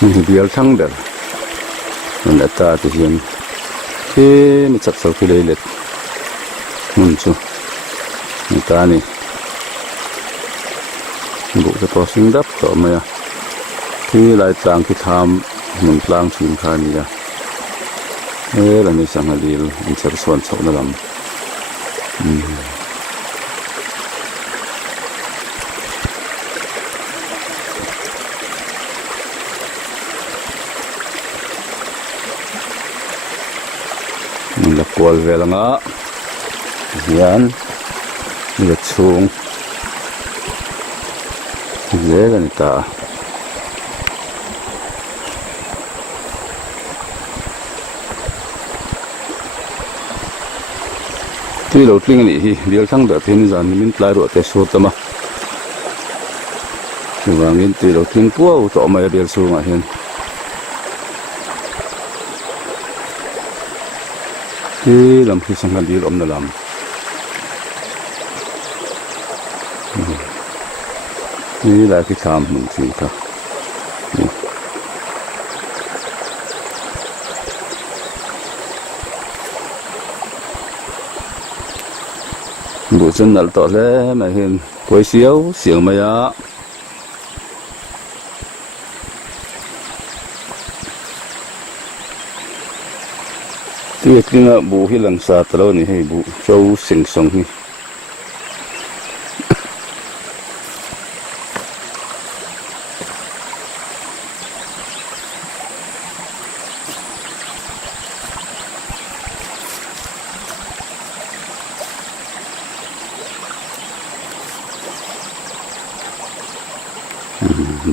bial thang ber mình đã ta thì hiện thế mình chặt sầu cái đây lệch mình chú người ta này bộ cái to sinh đắp tỏ mày thì lại tàng cái tham mình tàng phim khai này thế là mình sang đi mình sẽ xoắn sầu nó làm mình lập quần về là ngã dán lật xuống dễ là người ta tuy đầu tiên này thì điều thăng được thêm dần mình lại rồi để số tâm và mình tuy đầu tiên qua tổ mày điều số mà hiện thì làm khi sang đi làm nó làmนี่แหละที่ทำมันสิครับบุษนัลต่อแล้วมาเห็นก๋วยเสียวเสียงมายะที่จริงอะบุที่หลังซาตะแล้วนี่ให้บุเจ้าเสียงสองนี่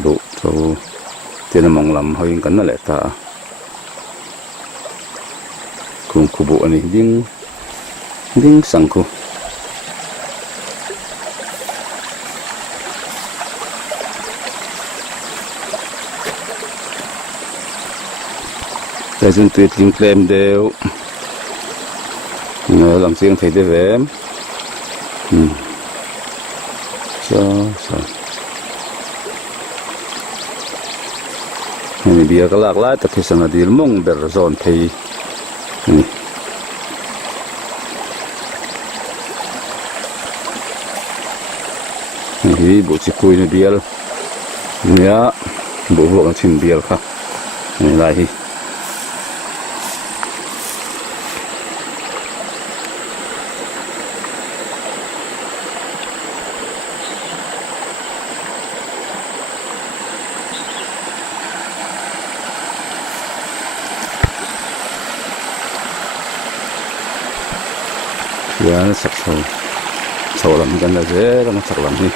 bộ cho tiền mong làm hơi cắn là lẽ ta cùng khu bộ này điên sẵn khu tại dân tuyệt linh klem đều làm riêng thấy để về sao ini biar kelak lah tapi sangat dilmong berzon pay ini ini bu cikgu ini biar ini ya bu buat macam biar kah ini lagi ya sắc sầu làm cái là dễ làm sắc làm gì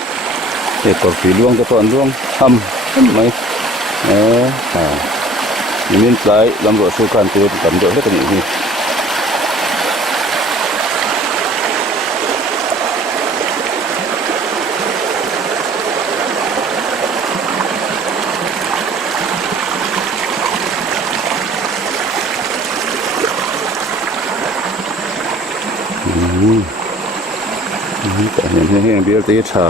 để có phí luông cho toàn luông thăm mấy miếng trái làm rồi số can tôi cầm được hết cái gì tại hiện bây giờ trà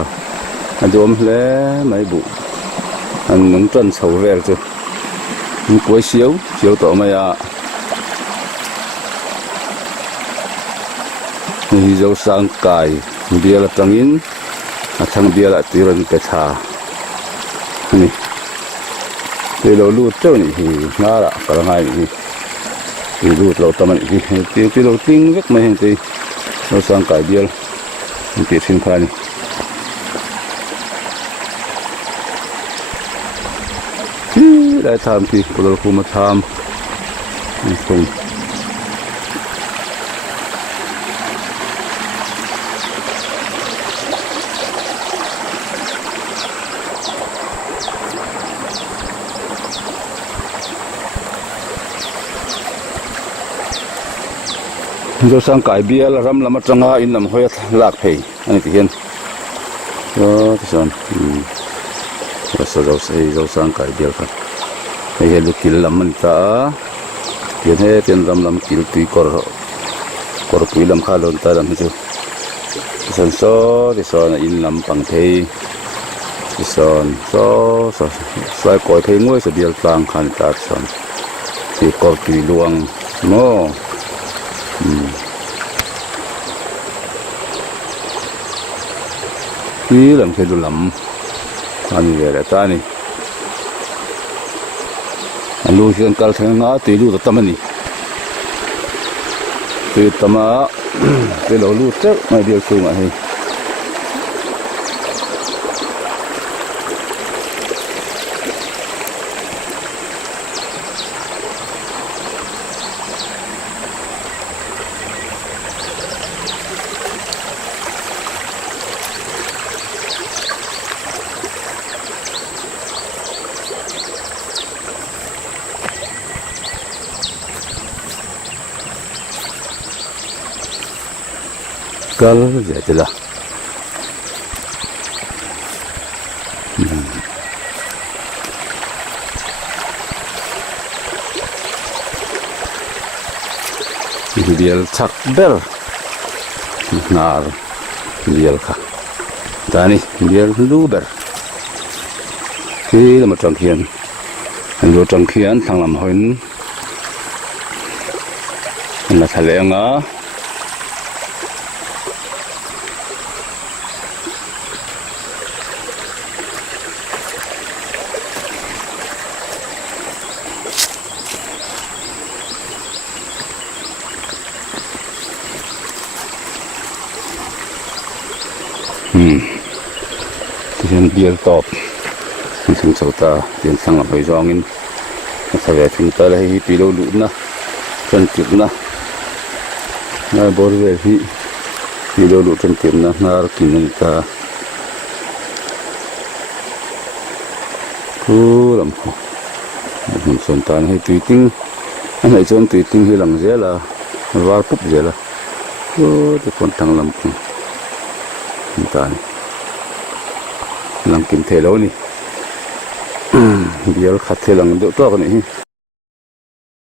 anh ôm lẽ mấy bụ anh nướng trần sầu về rồi cuối xíu tổ mày thì dâu sang cài bia là trăng in thằng bia là tiêu lên cái trà này thì lâu lút trâu này thì ngã là cả ngày này thì lút lâu tâm này thì lâu tiếng vết mấy thì dâu sang cài bia tiệt sinh khai này đại tham thì có đôi khi mà tham cùng do sang cải bia là ram làm trăng in làm hơi lạc phèn anh thì hiện đó thì sao rồi sau sang cải bia khác hay là kil làm mình ta hiện hết tiền làm kil tùy cor tùy làm khá lớn ta làm hết chứ sản số thì sao là in làm bằng thế son so sai coi thấy ngôi sẽ biel tang khan ta son thì có tùy luang no đi làm cái đồ lắm anh về là ta này anh lui hiện tại thằng ngã tùy lưu tâm anh tùy tâm á cái lỗ lưu trước mà điều xuống mà hay kalau jadi lah, biel cak bel, nar biel kah, tani biel luber, ini macam cangkian, lu cangkian thang lam hoin, nak Chalrang ah. Tiền biel top, mình sầu ta tiền sang làm phải giòn in, sau về chúng ta lấy pilo lụn na, chân chụp na, na bor về thì pilo lụn chân chụp na, na kinh ta, cứ làm khổ, mình xuân tan hay tùy tinh, anh này chọn tùy tinh hay làm dễ là, vào cúp dễ là, cứ thì còn thằng làm khổ, ta này. Lang kim thể lâu nè, biel khát thể lang được to cái này.